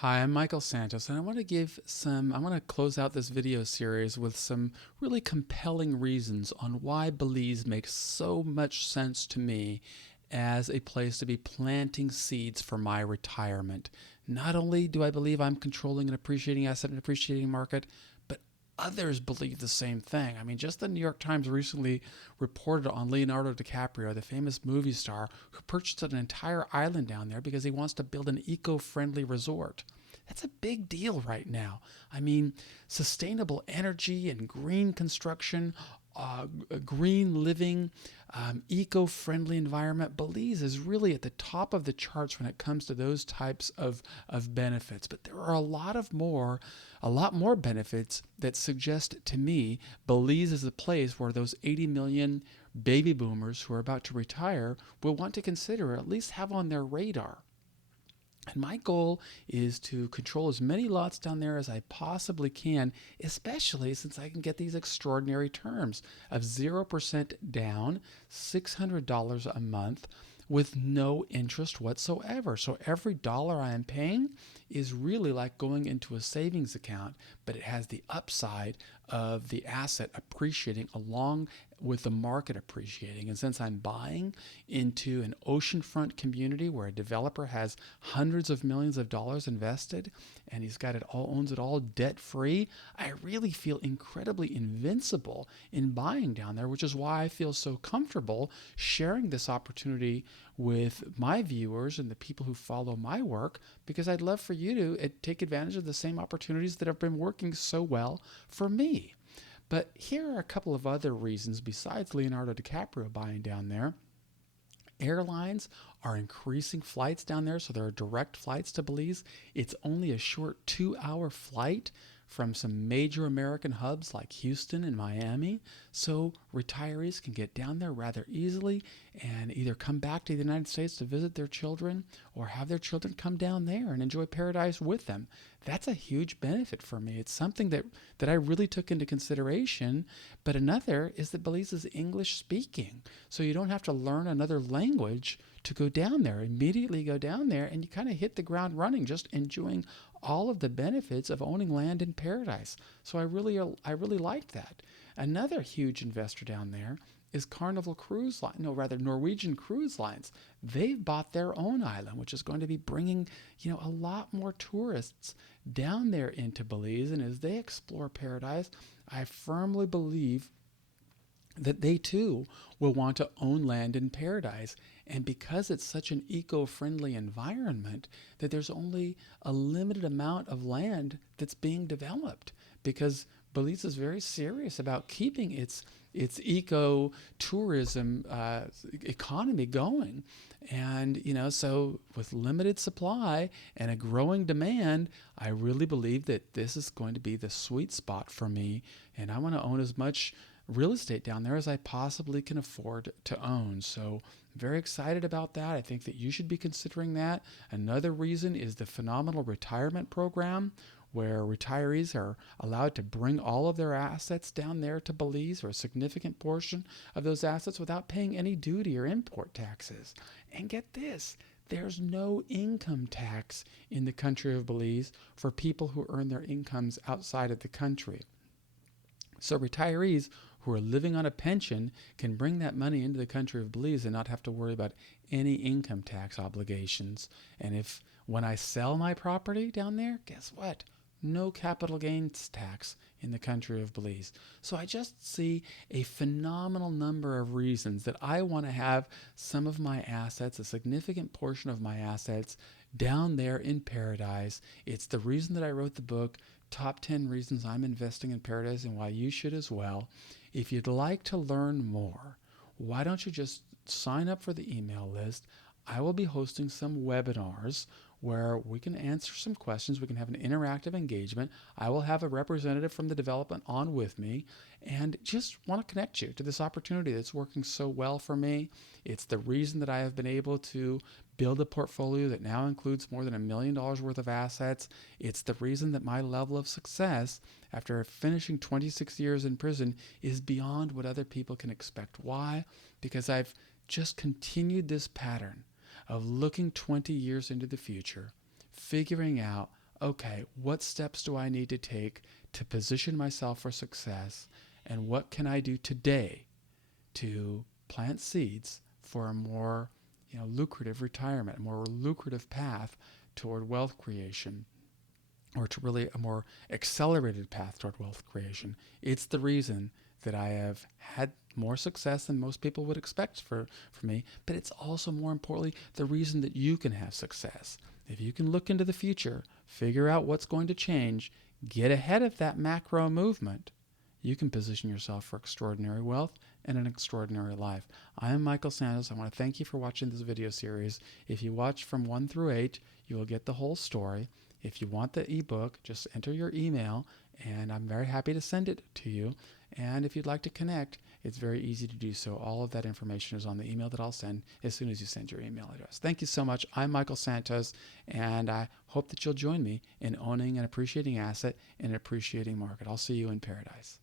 Hi, I'm Michael Santos, and I want to close out this video series with some really compelling reasons on why Belize makes so much sense to me as a place to be planting seeds for my retirement. Not only do I believe I'm controlling an appreciating asset and appreciating market, but others believe the same thing. I mean, just the New York Times recently reported on Leonardo DiCaprio, the famous movie star, who purchased an entire island down there because he wants to build an eco-friendly resort. That's a big deal right now. I mean, sustainable energy and green construction, green living, eco-friendly environment. Belize is really at the top of the charts when it comes to those types of benefits. But there are a lot more benefits that suggest to me Belize is a place where those 80 million baby boomers who are about to retire will want to consider, or at least have on their radar. And my goal is to control as many lots down there as I possibly can, especially since I can get these extraordinary terms of 0% down, $600 a month with no interest whatsoever. So every dollar I am paying is really like going into a savings account, but it has the upside of the asset appreciating along with the market appreciating. And since I'm buying into an oceanfront community where a developer has hundreds of millions of dollars invested and he's got it all, owns it all debt free, I really feel incredibly invincible in buying down there, which is why I feel so comfortable sharing this opportunity with my viewers and the people who follow my work, because I'd love for you to take advantage of the same opportunities that have been working so well for me. But here are a couple of other reasons besides Leonardo DiCaprio buying down there. Airlines are increasing flights down there, so there are direct flights to Belize. It's only a short 2 hour flight from some major American hubs like Houston and Miami, so retirees can get down there rather easily and either come back to the United States to visit their children or have their children come down there and enjoy paradise with them. That's a huge benefit for me. It's something that I really took into consideration. But another is that Belize is English speaking, so you don't have to learn another language to go down there. Immediately go down there and you kind of hit the ground running, just enjoying all of the benefits of owning land in paradise. So I really liked that. Another huge investor down there is Carnival Cruise Line, no, rather Norwegian Cruise Lines. They've bought their own island, which is going to be bringing, a lot more tourists down there into Belize. And as they explore paradise, I firmly believe that they too will want to own land in paradise. And because it's such an eco-friendly environment, that there's only a limited amount of land that's being developed, because Belize is very serious about keeping its eco tourism economy going. And so with limited supply and a growing demand, I really believe that this is going to be the sweet spot for me. And I want to own as much real estate down there as I possibly can afford to own. So I'm very excited about that. I think that you should be considering that. Another reason is the phenomenal retirement program, where retirees are allowed to bring all of their assets down there to Belize, or a significant portion of those assets, without paying any duty or import taxes. And get this, there's no income tax in the country of Belize for people who earn their incomes outside of the country. So retirees who are living on a pension can bring that money into the country of Belize and not have to worry about any income tax obligations. And if when I sell my property down there, guess what? No capital gains tax in the country of Belize. So I just see a phenomenal number of reasons that I want to have some of my assets, a significant portion of my assets, down there in paradise. It's the reason that I wrote the book, Top 10 Reasons I'm Investing in Paradise and Why You Should as well. If you'd like to learn more, why don't you just sign up for the email list? I will be hosting some webinars where we can answer some questions. We can have an interactive engagement. I will have a representative from the development on with me, and just want to connect you to this opportunity that's working so well for me. It's the reason that I have been able to build a portfolio that now includes more than $1 million worth of assets. It's the reason that my level of success after finishing 26 years in prison is beyond what other people can expect. Why? Because I've just continued this pattern of looking 20 years into the future, figuring out okay, what steps do I need to take to position myself for success? And what can I do today to plant seeds for a more lucrative retirement, a more lucrative path toward wealth creation, or to really a more accelerated path toward wealth creation. It's the reason that I have had more success than most people would expect for me, but it's also more importantly the reason that you can have success. If you can look into the future, figure out what's going to change, get ahead of that macro movement, you can position yourself for extraordinary wealth and an extraordinary life. I am Michael Santos. I want to thank you for watching this video series. If you watch from 1 through 8, you will get the whole story. If you want the ebook, just enter your email, and I'm very happy to send it to you. And if you'd like to connect, it's very easy to do so. All of that information is on the email that I'll send as soon as you send your email address. Thank you so much. I'm Michael Santos, and I hope that you'll join me in owning an appreciating asset in an appreciating market. I'll see you in paradise.